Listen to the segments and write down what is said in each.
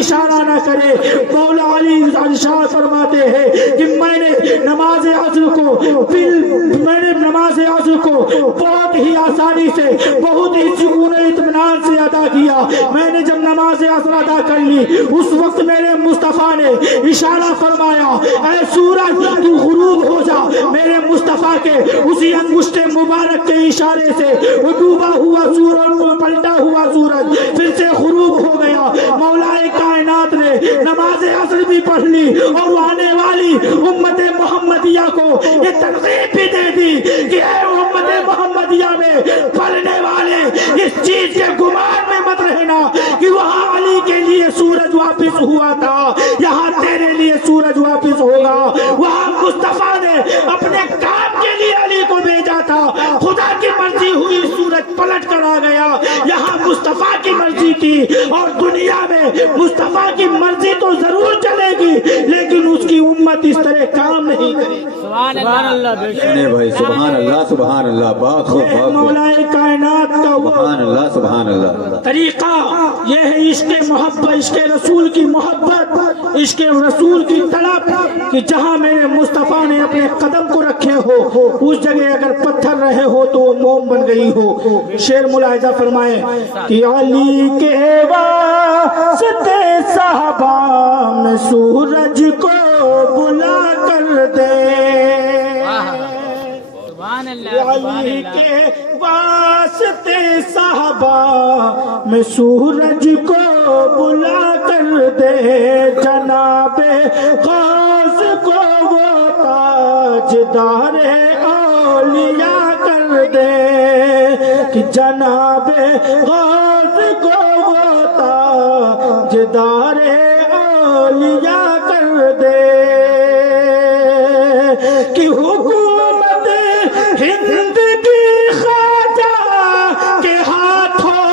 اشارہ نہ کرے. مولا علی ارشاد فرماتے ہیں کہ میں نے نماز عصر کو بہت ہی آسانی سے, بہت ہی سکون و اطمینان سے ادا کیا. میں نے جب نماز عصر ادا کر لی, اس وقت میرے مصطفیٰ نے اشارہ فرمایا, اے سورج تو غروب ہو جا. میرے مصطفیٰ کے اسی انگشت مبارک کے اشارے سے وہ ڈوبا ہوا سورج, پلٹا ہوا سورج پھر سے غروب ہو گیا. مولا کائنات نے نماز عصر بھی پڑھ لی اور آنے والی امت محمدیہ کو یہ ترغیب بھی دے دی کہ اے امت محمدیہ میں پڑھنے والے اس چیز کے گمان میں مت رہنا کہ وہاں علی کے لیے سورج واپس ہوا تھا, یہاں تیرے لیے سورج واپس ہوگا. وہاں مصطفیٰ نے اپنے کام کے لیے علی کو بھیجا تھا, خدا کی مرضی ہوئی سورج پلٹ کر آ گیا. یہاں مصطفیٰ کی مرضی تھی اور دنیا میں مصطفیٰ کی مرضی تو ضرور چلے گی لیکن اس کی امت اس طرح کام نہیں کرے. سبحان اللہ بھائی, سبحان اللہ, سبحان اللہ. بات خوب, مولا کائنات کا سبحان اللہ, سبحان اللہ. طریقہ یہ ہے عشق محبت, عشق رسول کی محبت, عشق رسول کی طلب کہ جہاں میرے مصطفیٰ نے اپنے قدم کو رکھے ہو اس جگہ اگر پتھر رہے ہو تو وہ موم بن گئی ہو. شعر ملاحظہ فرمائے کہ علی کے واسطے صحابہ میں سورج کو بلا کر دے, علی کے واسطے صحابہ میں سورج کو بلا کر دے. جناب غوث کو وہ تاجدار اولیاء کر دے کہ جناب غوث کو وہ تاجدار اولیاء کر دے کہ حکومت ہند کی خواجہ کے ہاتھوں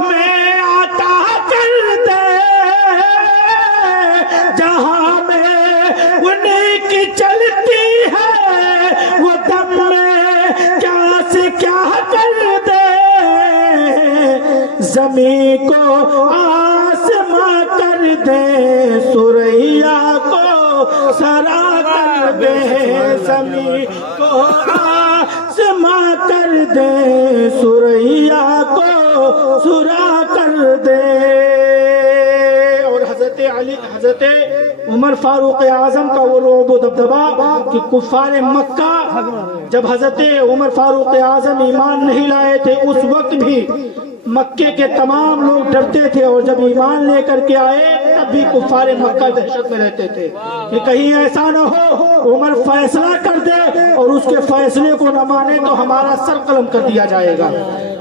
میں عطا کر دے. جہاں میں انہیں کی چلتی ہے وہ دم میں کیا سے کیا کر دے. زمین کو آسماں کر دے, سریا کو سرا کر دے. زمین کو آسماں کر دے, سریا کو سرا کر دے. اور حضرت عمر فاروق اعظم کا وہ رعب و دبدبا کہ کفار مکہ جب حضرت عمر فاروق اعظم ایمان نہیں لائے تھے اس وقت بھی مکے کے تمام لوگ ڈرتے تھے, اور جب ایمان لے کر کے آئے تب بھی کفار مکہ دہشت میں رہتے تھے کہ کہیں ایسا نہ ہو عمر فیصلہ کر دے اور اس کے فیصلے کو نہ مانے تو ہمارا سر قلم کر دیا جائے گا.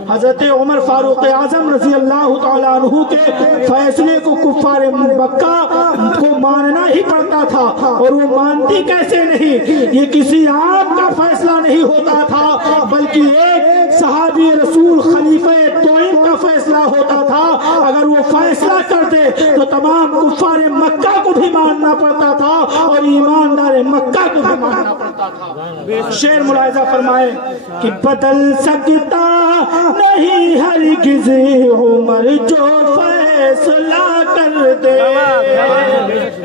حضرت عمر فاروق اعظم رضی اللہ تعالیٰ عنہ کے فیصلے کو کفار مکہ کو ماننا ہی پڑتا تھا, اور وہ مانتی کیسے نہیں, یہ کسی عام کا فیصلہ نہیں ہوتا تھا بلکہ ایک صحابی رسول خلیفہ توئم کا فیصلہ ہوتا تھا. اگر وہ فیصلہ کر دے تو تمام کفار مکہ کو بھی ماننا پڑتا تھا اور ایماندار مکہ کو بھی ماننا پڑتا تھا. شعر ملاحظہ فرمائے کہ بدل سکتا نہیں ہرگز عمر جو فیصلہ کر دے.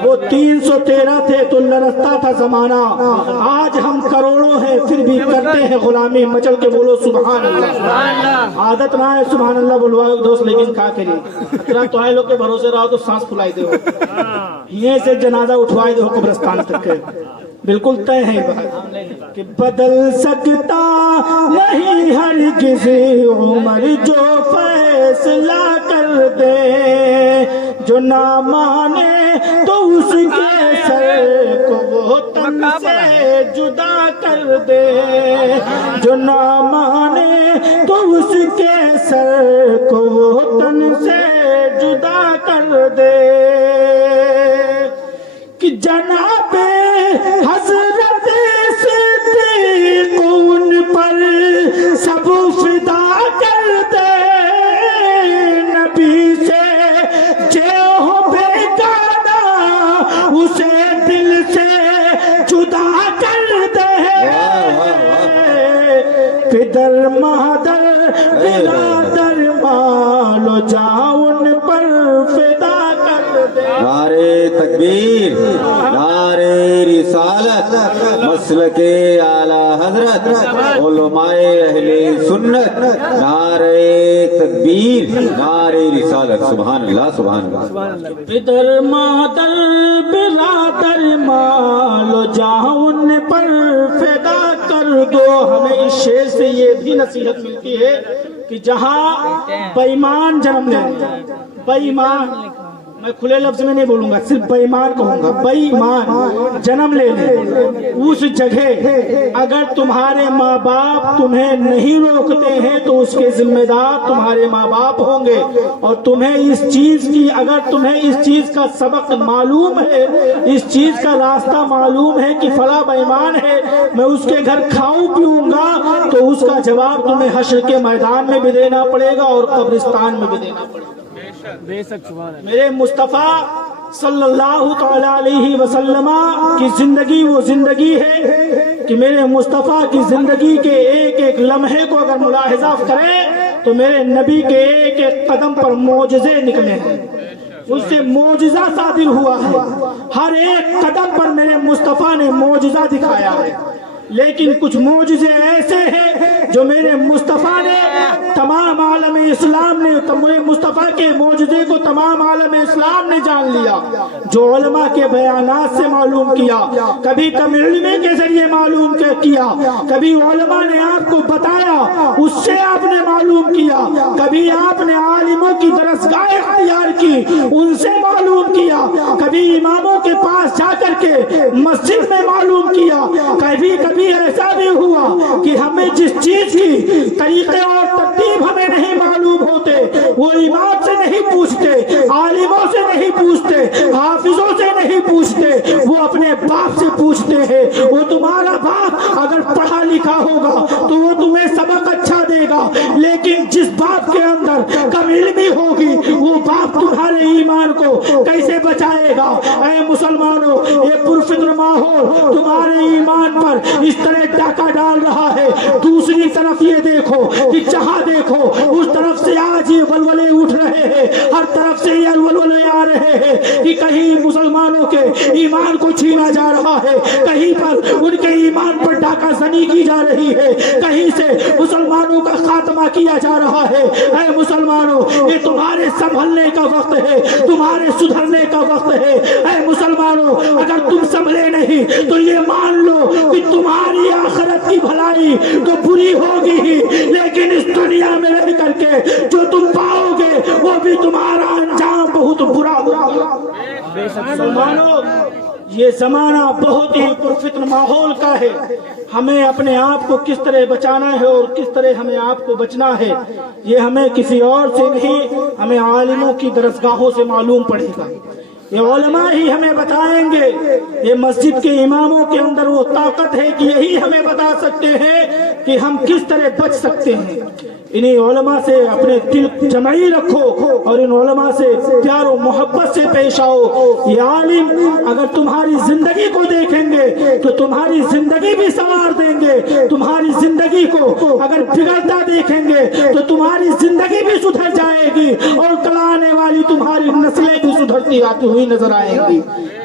وہ 313 تھے تو لرزتا تھا زمانہ, آج ہم کروڑوں ہیں پھر بھی کرتے ہیں غلامی. مچل کے بولو سبحان اللہ. عادت نہ ہے سبحان اللہ بلواؤ دوست, لیکن کیا کریے اتنا تو آئے لوگ کے بھروسے رہو تو سانس پھلائی دے, یہ سے جنازہ اٹھوائی دے قبرستان تک ہے. بالکل طے ہے کہ بدل سکتا نہیں ہرگز عمر جو فیصلہ کر دے. جو نہ مانے تو اس کے سر کو وہ تن سے جدا کر دے. جو نہ مانے تو اس کے سر کو وہ تن سے جدا کر دے. کہ جناب حضرت صدیق ان پر سب فدا کر دے. نبی سے جو ہو بیگانہ اسے دل سے جدا کر دے. پدر مادر برادر مال و جان ان پر فدا کر تکبیر نعرہ رسالت مسلک اعلی حضرت علماء اہل سنت نعرہ تکبیر نعرہ رسالت سبحان اللہ سبحان اللہ پدر مادر برادر مالو جہاں ان پر فدا کر دو. ہمیں اس شعر سے یہ بھی نصیحت ملتی ہے کہ جہاں بے ایمان جنم لیں گے، بے ایمان، میں کھلے لفظ میں نہیں بولوں گا، صرف بے ایمان کہوں گا، بے ایمان جنم لے لیں، اس جگہ اگر تمہارے ماں باپ تمہیں نہیں روکتے ہیں تو اس کے ذمہ دار تمہارے ماں باپ ہوں گے. اور تمہیں اس چیز کی، اگر تمہیں اس چیز کا سبق معلوم ہے، اس چیز کا راستہ معلوم ہے کہ فلاں بے ایمان ہے، میں اس کے گھر کھاؤں پیوں گا، تو اس کا جواب تمہیں حشر کے میدان میں بھی دینا پڑے گا اور قبرستان میں بھی دینا پڑے گا. میرے مصطفیٰ صلی اللہ تعالی علیہ وسلم کی زندگی وہ زندگی ہے کہ میرے مصطفیٰ کی زندگی کے ایک ایک لمحے کو اگر ملاحظہ کریں تو میرے نبی کے ایک ایک قدم پر معجزے نکلے ہیں، اس سے معجزہ صادر ہوا ہے. ہر ایک قدم پر میرے مصطفیٰ نے معجزہ دکھایا ہے. لیکن کچھ معجزے ایسے ہیں جو میرے مصطفیٰ نے تمام عالم اسلام نے، میرے مصطفیٰ کے معجزے کو تمام عالم اسلام نے جان لیا، جو علماء کے بیانات سے معلوم کیا، کبھی علمے کے ذریعے معلوم کیا، کبھی علماء نے آپ کو بتایا اس سے آپ نے معلوم کیا، کبھی آپ نے عالموں کی درسگاہ اختیار کی ان سے معلوم کیا، کبھی اماموں کے پاس جا کر کے مسجد میں معلوم کیا، کبھی ایسا بھی ہوا کہ ہمیں جس چیز کی طریقے اور ترتیب ہمیں نہیں معلوم ہوتے وہ امام سے نہیں پوچھتے، عالموں سے نہیں پوچھتے، حافظوں سے نہیں پوچھتے، وہ اپنے باپ سے پوچھتے ہیں. وہ تمہارا باپ اگر پڑھا لکھا ہوگا تو وہ تمہیں سبق اچھا دے گا، لیکن جس باپ کے اندر کم علمی ہوگی وہ باپ تمہارے ایمان کو کیسے بچائے گا؟ اے مسلمانوں، یہ پرفتن ماحول تمہارے ایمان پر اس طرح ڈاکہ ڈال رہا ہے. دوسری طرف یہ دیکھو کہ جہاں دیکھو اس طرف سے آج یہ ولولے اٹھ رہے ہیں، ہر طرف سے یہ ولولے آ رہے ہیں کہ کہیں مسلمانوں کے ایمان کو چھینا جا رہا ہے، کہیں پر ان کے ایمان پر ڈاکہ زنی کی جا رہی ہے، کہیں سے مسلمانوں کا خاتمہ کیا جا رہا ہے. اے مسلمانوں، یہ تمہارے سنبھلنے کا وقت ہے، تمہارے سدھرنے کا وقت ہے. اے مسلمانوں، اگر تم سنبھلے نہیں تو یہ مان لو کہ تمہاری آخرت کی بھلائی تو بری ہوگی ہی، لیکن اس دنیا میں رہ کر کے جو تم پاؤ گے وہ بھی تمہارا انجام بہت برا ہوگا. مسلمانوں، یہ زمانہ بہت ہی پرفتن ماحول کا ہے. ہمیں اپنے آپ کو کس طرح بچانا ہے اور کس طرح ہمیں آپ کو بچنا ہے، یہ ہمیں کسی اور سے نہیں، ہمیں عالموں کی درسگاہوں سے معلوم پڑے گا. یہ علماء ہی ہمیں بتائیں گے. یہ مسجد کے اماموں کے اندر وہ طاقت ہے کہ یہی ہمیں بتا سکتے ہیں کہ ہم کس طرح بچ سکتے ہیں. انہیں علماء سے اپنے دل جمعی رکھو اور ان علماء سے پیار و محبت سے پیش آؤ. یہ عالم اگر تمہاری زندگی کو دیکھیں گے تو تمہاری زندگی بھی سنوار دیں گے، تمہاری زندگی کو اگر بگڑتا دیکھیں گے تو تمہاری زندگی بھی سدھر جائے گی اور کل آنے والی تمہاری نسلیں بھی سدھرتی آتی ہوئی نظر آئیں گی.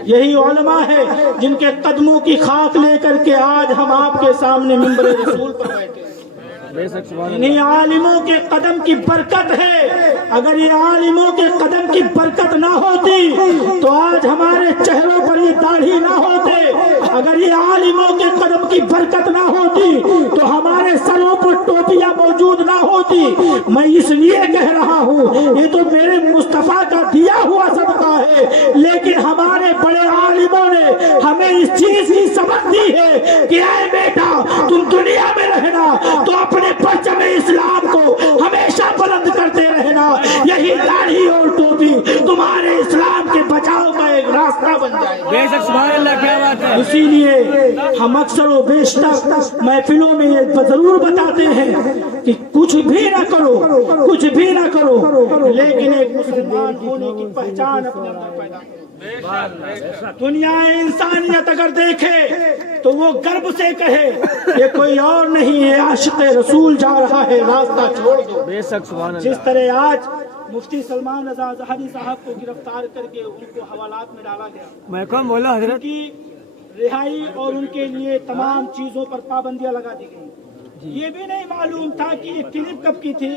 یہی علماء ہے جن کے قدموں کی خاک لے کر کے آج ہم آپ کے سامنے منبر رسول پر بیٹھے. انہیں عالموں کے قدم کی برکت ہے. اگر یہ عالموں کے قدم کی برکت نہ ہوتی تو آج ہمارے چہروں پر یہ داڑھی نہ ہوتے. اگر یہ عالموں کے قدم کی برکت نہ ہوتی تو ہمارے سروں پر ٹوپیاں موجود نہ ہوتی. میں اس لیے کہہ رہا ہوں یہ تو میرے مصطفیٰ کا دیا ہوا صدقہ ہے، لیکن ہمارے بڑے عالموں نے ہمیں اس چیز کی سبق دی ہے کہ اے بیٹا، تم دنیا میں رہنا تو اپنے پرچم اسلام کو ہمیشہ بلند کرتے رہنا. یہی داڑھی اور ٹوپی تمہارے اسلام کے بچاؤ کا ایک راستہ بن جائے. بے شک سبحان اللہ، کیا بات ہے. اسی لیے ہم اکثر و بیشتر محفلوں میں یہ ضرور بتاتے ہیں کہ کچھ بھی نہ کرو، کچھ بھی نہ کرو، لیکن ایک مسلمان ہونے کی پہچان اپنے اندر پیدا کرو. دنیا انسانیت اگر دیکھے تو وہ گرب سے کہے یہ کوئی اور نہیں ہے، عاشق رسول جا رہا ہے، راستہ چھوڑ دو. جس طرح آج مفتی سلمان رضا اظہری صاحب کو گرفتار کر کے ان کو حوالات میں ڈالا گیا. میں کون بولا ان حضرت؟ کی رہائی اور ان کے لیے تمام چیزوں پر پابندیاں لگا دی گئی. یہ بھی نہیں معلوم تھا کہ یہ کلپ کب کی تھی.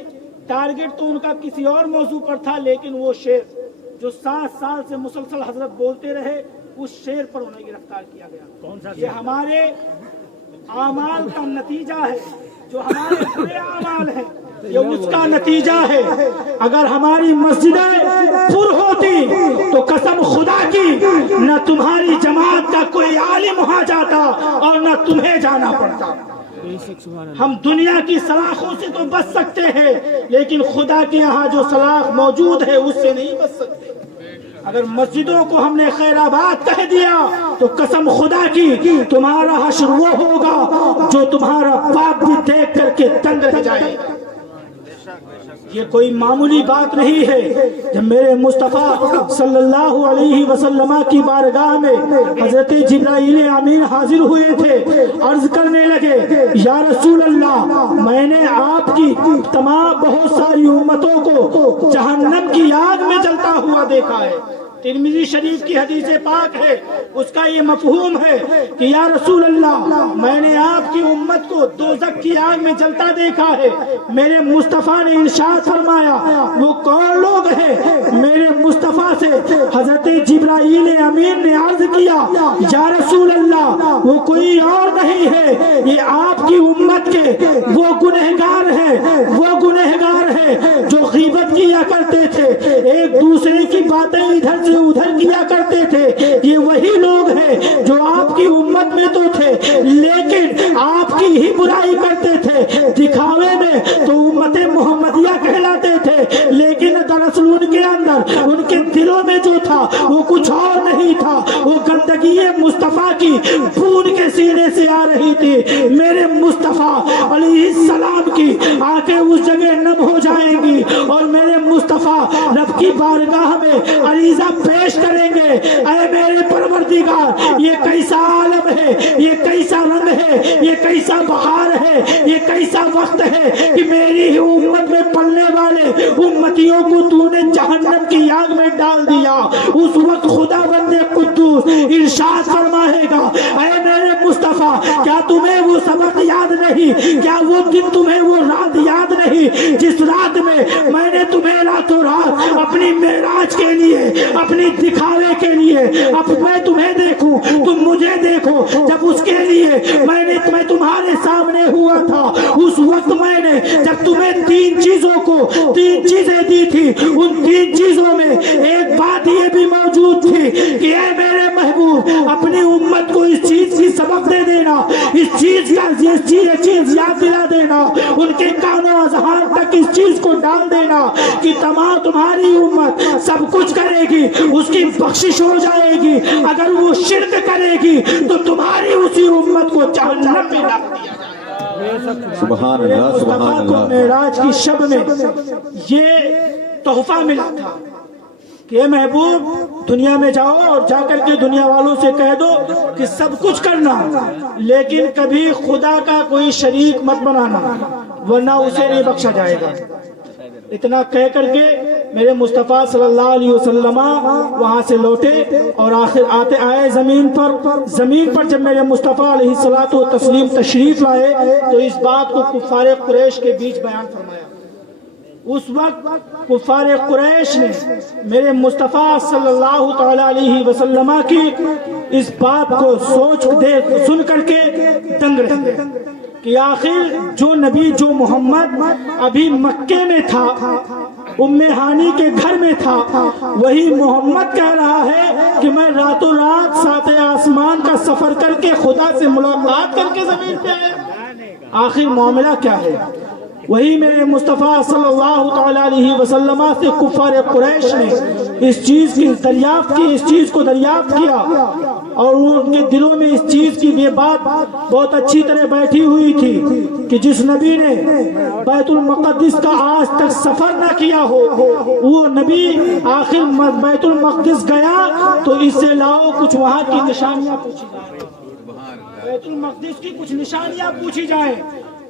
ٹارگٹ تو ان کا کسی اور موضوع پر تھا، لیکن وہ شعر جو 7 سال سے مسلسل حضرت بولتے رہے، اس شعر پر انہیں گرفتار کیا گیا. یہ ہمارے اعمال کا نتیجہ ہے، جو ہمارے برے اعمال ہیں یہ اس کا نتیجہ ہے. اگر ہماری مسجدیں پر ہوتی تو قسم خدا کی نہ تمہاری جماعت کا کوئی عالم وہاں جاتا اور نہ تمہیں جانا پڑتا. ہم دنیا کی سلاخوں سے تو بچ سکتے ہیں، لیکن خدا کے یہاں جو سلاخ موجود ہے اس سے نہیں بچ سکتے. اگر مسجدوں کو ہم نے خیر آباد کہہ دیا تو قسم خدا کی تمہارا حشر وہ ہوگا جو تمہارا باپ بھی دیکھ کر کے دنگ رہ جائے. یہ کوئی معمولی بات نہیں ہے. جب میرے مصطفیٰ صلی اللہ علیہ وسلم کی بارگاہ میں حضرت جبرائیل امین حاضر ہوئے تھے، عرض کرنے لگے یا رسول اللہ، میں نے آپ کی تمام بہت ساری امتوں کو جہنم کی آگ میں جلتا ہوا دیکھا ہے. ترمذی شریف کی حدیث پاک ہے، اس کا یہ مفہوم ہے کہ یا رسول اللہ، میں نے آپ کی امت کو دوزخ کی آگ میں جلتا دیکھا ہے. میرے مصطفیٰ نے ارشاد فرمایا وہ کون لوگ ہیں؟ میرے مصطفیٰ سے حضرت جبرائیل امین نے عرض کیا یا رسول اللہ، وہ کوئی اور نہیں ہے، یہ آپ کی امت کے وہ گنہگار ہیں جو غیبت کیا کرتے تھے، ایک دوسرے کی باتیں ادھر سے ادھر کیا کرتے تھے. یہ وہی لوگ ہیں جو آپ کی امت میں تو تھے لیکن آپ کی ہی برائی کرتے تھے. دکھاوے میں تو امت محمدیہ کہلاتے تھے، لیکن دراصل ان کے اندر، ان کے دلوں میں جو تھا وہ کچھ اور نہیں تھا. وہ گندگی مصطفیٰ کی خون کے سینے سے آ رہی تھی. میرے مصطفیٰ علیہ السلام کی آنکھیں اس جگہ نم ہو جائیں گی اور میرے مصطفیٰ رب کی بارگاہ میں عریضہ پیش کریں گے، اے میرے پروردگار، یہ کیسا عالم ہے، یہ کیسا رنگ ہے، یہ کیسا بہار ہے، یہ کیسا وقت ہے کہ میری ہی امت میں پلنے والے امتیوں کو تو نے جہنم کی آگ میں ڈال دیا. اس وقت خدا بندے قدوس ارشاد فرمائے گا اے میرے مصطفیٰ، کیا تمہیں وہ سبق یاد نہیں؟ کیا وہ دن تمہیں وہ رات یاد نہیں جس رات میں نے تمہیں راتوں رات اپنی معراج کے لیے، اپنی دکھاوے کے لیے، اب میں تمہیں دیکھوں تم مجھے دیکھو، جب اس کے لیے میں تمہارے سامنے ہوا تھا، اس وقت میں نے جب تمہیں 3 چیزیں دی تھی، ان 3 چیزوں میں ایک بات یہ بھی موجود تھی کہ اے میرے محبوب، اپنی امت کو اس چیز کی سبق دے دینا، اس چیز یاد دلا دینا، ان کے کانوں اذہان تک اس چیز کو ڈال دینا کہ تمام تمہاری امت سب کچھ کرے گی، اس کی بخشش ہو جائے گی. اگر وہ شرک کرے گی تو تمہاری اسی امت کو جہنم میں ڈال دیا جائے. سبحان اللہ، سبحان مصطفیٰ کو اللہ. معراج کی شب میں یہ تحفہ ملا تھا کہ اے محبوب، دنیا میں جاؤ اور جا کر کے دنیا والوں سے کہہ دو کہ سب کچھ کرنا، لیکن کبھی خدا کا کوئی شریک مت بنانا ورنہ اسے نہیں بخشا جائے گا. اتنا کہہ کر کے میرے مصطفیٰ صلی اللہ علیہ وسلم وہاں سے لوٹے اور آخر آئے زمین پر جب میرے مصطفیٰ علیہ الصلوۃ والتسلیم تشریف لائے تو اس بات کو کفار قریش کے بیچ بیان فرمایا. اس وقت کفار قریش نے میرے مصطفیٰ صلی اللہ تعالی علیہ وسلم کی اس بات کو سن کر کے دنگ رہ گئے کہ آخر جو نبی، جو محمد ابھی مکے میں تھا، ام ہانی کے گھر میں تھا، وہی محمد کہہ رہا ہے کہ میں راتوں رات 7 آسمان کا سفر کر کے خدا سے ملاقات کر کے زمین پہ آیا. آخر معاملہ کیا ہے؟ وہی میرے مصطفیٰ صلی اللہ تعالی علیہ وسلم سے کفار قریش نے اس چیز کو دریافت کیا اور ان کے دلوں میں اس چیز کی یہ بات بہت اچھی طرح بیٹھی ہوئی تھی کہ جس نبی نے بیت المقدس کا آج تک سفر نہ کیا ہو، وہ نبی آخر بیت المقدس گیا تو اس سے لاؤ کچھ وہاں کی نشانیاں پوچھی جائیں، بیت المقدس کی کچھ نشانیاں پوچھی جائیں.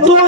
2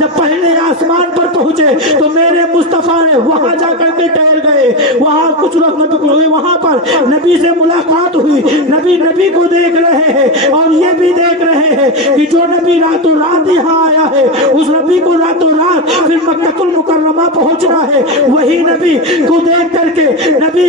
جب پہلے آسمان پر پہنچے تو میرے مصطفیٰ نے وہاں جا کر کے ٹھہر گئے. وہاں کچھ لوگ نبی کو ہوئے, وہاں پر نبی سے ملاقات ہوئی. نبی کو دیکھ رہے ہیں اور یہ بھی دیکھ رہے ہیں کہ جو نبی راتوں رات یہاں آیا ہے اس نبی کو راتوں رات پھر مکہ المکرمہ پہنچنا ہے. وہی نبی کو دیکھ کر کے نبی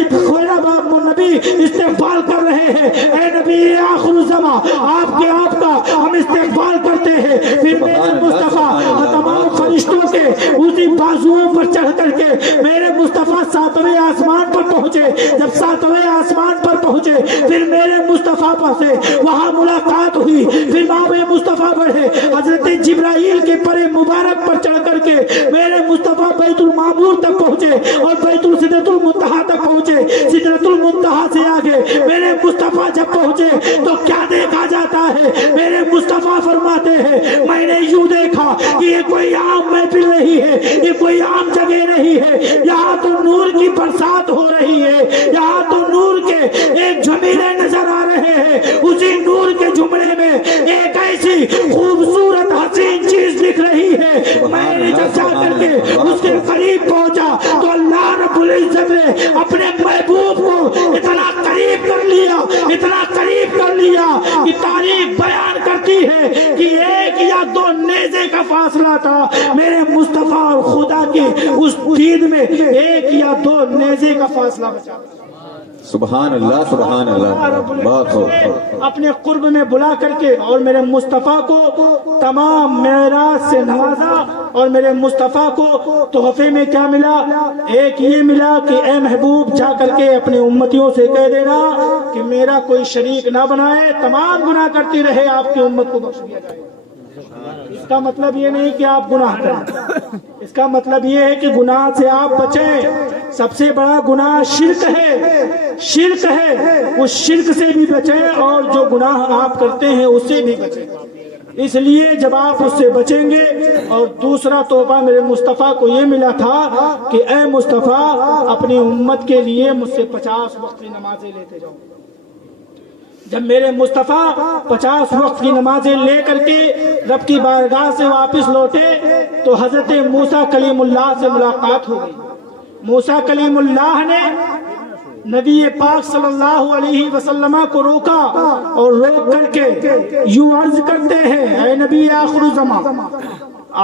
استقبال کر رہے ہیں. اے نبی آخر الزمان, آپ کا ہم استقبال کرتے ہیں. پھر میرے مصطفیٰ اور تمام فرشتوں کے اسی بازوؤں پر چڑھ کر کے میرے مصطفیٰ 7ویں آسمان پر پہنچے. جب 7ویں آسمان پر پہنچے پھر میرے مصطفیٰ سے وہاں ملاقات ہوئی. پھر باب مصطفیٰ بڑھے, حضرت جبرائیل کے پر مبارک پر چڑھ کر کے میرے مصطفیٰ بیت المعمور تک پہنچے اور بیت سدرۃ المنتہا تک پہنچے. سدرۃ المنتہا سے آگے میرے مصطفیٰ جب پہنچے تو کیا دیکھا جاتا ہے؟ میرے مصطفیٰ فرماتے ہیں میں نے یوں دیکھا کہ یہ کوئی عام محفل نہیں ہے, یہ کوئی عام جگہ نہیں ہے. یہاں تو نور کی برسات ہو رہی ہے, یہاں تو نور کے ایک جھمیلے نظر آ رہے ہیں. اسی نور کے جملے میں ایک ایسی خوبصورت حسین چیز دکھ رہی ہے. میں نے جب جا کر کے اس کے قریب پہنچا تو اللہ رب العزت نے اپنے محبوب کو اتنا قریب کر لیا, اتنا قریب کر لیا کہ تاریخ بیان کرتی ہے کہ 1 یا 2 نیزے کا فاصلہ تھا میرے مصطفیٰ اور خدا کی اس دید میں. 1 یا 2 نیزے کا فاصلہ بچا. سبحان اللہ, سبحان اللہ. بات ہو اپنے قرب میں بلا کر کے اور میرے مصطفیٰ کو تمام معراج سے نوازا. اور میرے مصطفیٰ کو تحفے میں کیا ملا؟ ایک یہ ملا کہ اے محبوب جا کر کے اپنے امتیوں سے کہہ دینا کہ میرا کوئی شریک نہ بنائے, تمام گناہ کرتی رہے, آپ کی امت کو بخش دیا جائے. اس کا مطلب یہ نہیں کہ آپ گناہ کریں, اس کا مطلب یہ ہے کہ گناہ سے آپ بچیں. سب سے بڑا گناہ شرک ہے, شرک ہے. اس شرک سے بھی بچیں اور جو گناہ آپ کرتے ہیں اس سے بھی بچیں. اس لیے جب آپ اس سے بچیں گے. اور دوسرا تحفہ میرے مصطفیٰ کو یہ ملا تھا کہ اے مصطفیٰ اپنی امت کے لیے مجھ سے 50 وقت کی نمازیں لیتے جاؤ. جب میرے مصطفیٰ 50 وقت کی نمازیں لے کر کے رب کی بارگاہ سے واپس لوٹے تو حضرت موسیٰ کلیم اللہ سے ملاقات ہو گئی. موسیٰ کلیم اللہ نے نبی پاک صلی اللہ علیہ وسلم کو روکا اور روک کر کے یوں عرض کرتے ہیں اے نبی آخر الزمان,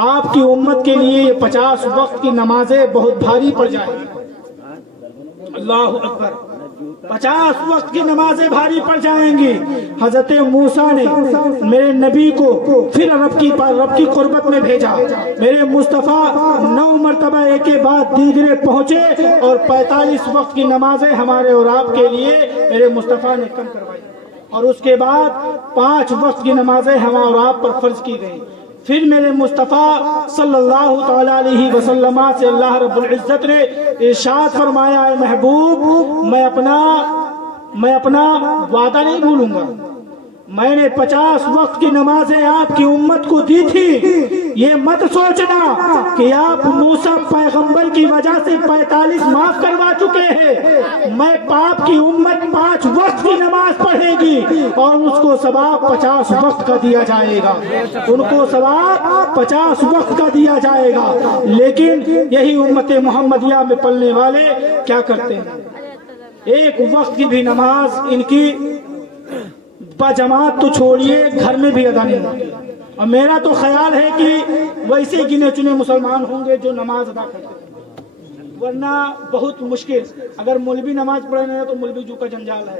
آپ کی امت کے لیے یہ 50 وقت کی نمازیں بہت بھاری پڑ جائیں گی. اللہ اکبر, 50 وقت کی نمازیں بھاری پڑ جائیں گی. حضرت موسیٰ نے میرے نبی کو پھر رب کی قربت میں بھیجا. میرے مصطفیٰ 9 مرتبہ ایک کے بعد دیگرے پہنچے اور 45 وقت کی نمازیں ہمارے اور آپ کے لیے میرے مصطفیٰ نے کم کروائی. اور اس کے بعد 5 وقت کی نمازیں ہم اور آپ پر فرض کی گئی. پھر میرے مصطفیٰ صلی اللہ تعالی علیہ وسلم سے اللہ رب العزت نے ارشاد فرمایا اے محبوب میں اپنا وعدہ نہیں بھولوں گا. میں نے 50 وقت کی نمازیں آپ کی امت کو دی تھی. یہ مت سوچنا کہ آپ موسیٰ پیغمبر کی وجہ سے 45 معاف کروا چکے ہیں. میں آپ کی امت 5 وقت کی نماز پڑھے گی اور اس کو ثواب 50 وقت کا دیا جائے گا. ان کو ثواب 50 وقت کا دیا جائے گا. لیکن یہی امت محمدیہ میں پلنے والے کیا کرتے ہیں؟ 1 وقت کی بھی نماز ان کی جماعت تو چھوڑیے گھر میں بھی ادا نہیں ہوتی. اور میرا تو خیال ہے کہ ویسے گنے چنے مسلمان ہوں گے جو نماز ادا کرتے ہیں, ورنہ بہت مشکل. اگر مولوی نماز پڑھنے تو مولوی جو کا جنجال ہے,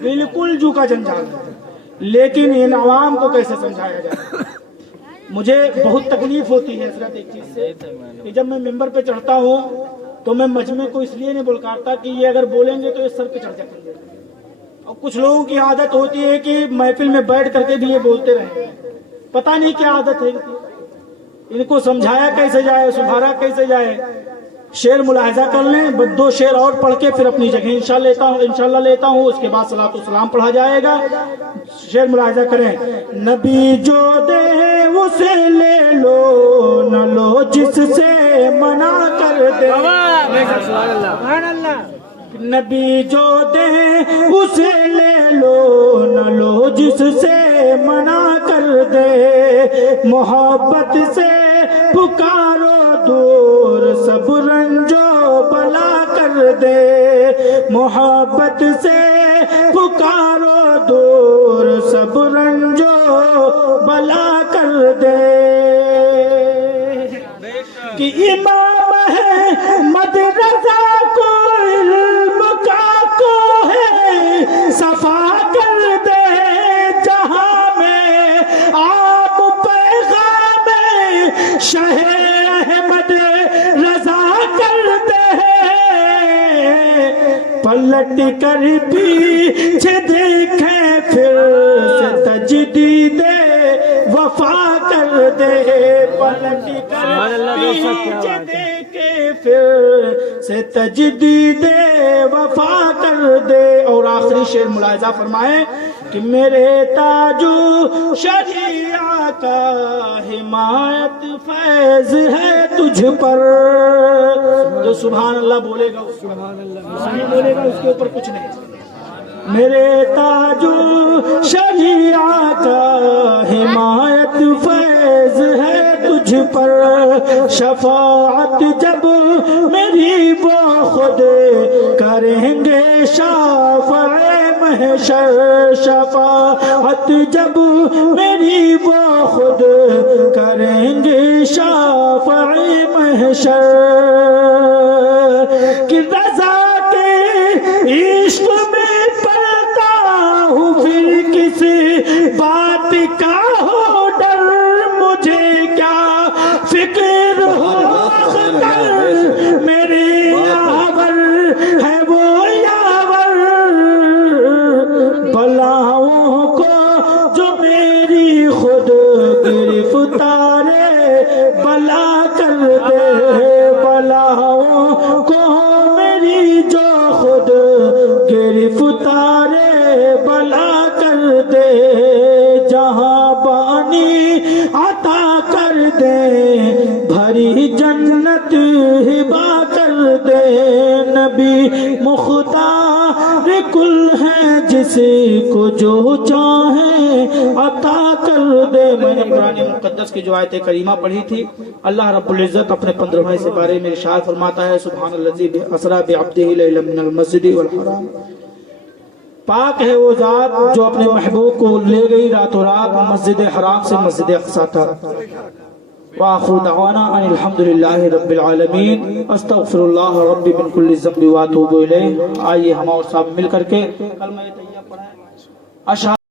بالکل جو کا جنجال ہے. لیکن ان عوام کو کیسے سمجھایا جائے؟ مجھے بہت تکلیف ہوتی ہے حضرت ایک چیز سے کہ جب میں ممبر پہ چڑھتا ہوں تو میں مجمع کو اس لیے نہیں بلکارتا کہ یہ اگر بولیں گے تو یہ سر پہ چڑھ جائیں گے. اور کچھ لوگوں کی عادت ہوتی ہے کہ محفل میں بیٹھ کر کے بھی یہ بولتے رہیں. پتہ نہیں کیا عادت ہے ان کو, سمجھایا کیسے جائے, سدھارا کیسے جائے. شعر ملاحظہ کر لیں, 2 شعر اور پڑھ کے پھر اپنی جگہ انشاءاللہ لیتا ہوں. اس کے بعد صلاۃ و سلام پڑھا جائے گا. شعر ملاحظہ کریں. نبی جو دے اسے لے لو, نہ لو جس سے منع کر دے. سبحان اللہ. نبی جو دے اسے لے لو, نہ لو جس سے منع کر دے. محبت سے پکارو دور سب رنجو بلا کر دے محبت سے پکارو دور سب رنجو بلا کر دے کہ امام ہے مدرسہ کو علم کا کو ہے صفا کر دے جہاں میں آپ پیغام شہ احمد رضا کر دے پلٹ کر پیچھے دیکھیں پھر سے تجدید وفا کر دے پلٹ کر پیچھے دیکھے پھر سے تجدید وفا کر دے اور آخری شعر ملاحظہ فرمائیں کہ میرے تاجو شریعہ کا حمایت فیض ہے تجھ پر جو سبحان اللہ بولے گا نہیں بولے گا اس کے اوپر کچھ نہیں میرے تاجو شریعہ کا حمایت فیض ہے تجھ پر شفاعت جب میری وہ خود کریں گے شافع محشر شفاعت جب میری وہ خود کریں گے شافع محشر کہ رضا کے عشق میں پڑتا ہوں پھر کسی بات کا ہو ڈر مجھے کیا فکر ہو میرے یاور ہے وہ یاور بلاؤں کو جو میری خود گرفتارے بلا کر دے بلاؤں کو میری جو خود گرفتارے بلا کر دے جہاں بانی عطا کر دے بھری جنت ہبا کر دے نبی مختار کل ہے جس کو جو چاہے عطا کر دے میں نے قرآن مقدس کی جو آیت کریمہ پڑھی تھی اللہ رب العزت اپنے 15ویں سپارے میں ارشاد فرماتا ہے سبحان الذی اسری بعبدہ لیلا من المسجد والحرام پاک ہے وہ ذات جو اپنے محبوب کو لے گئی راتوں رات مسجد حرام سے مسجد اقصی تک وآخر دعوانا ان الحمدللہ رب العالمین استغفر اللہ ربی من کل ذنب واتوب الیہ آئیے ہم اور صاحب مل کر کے کلمہ طیبہ پڑھیں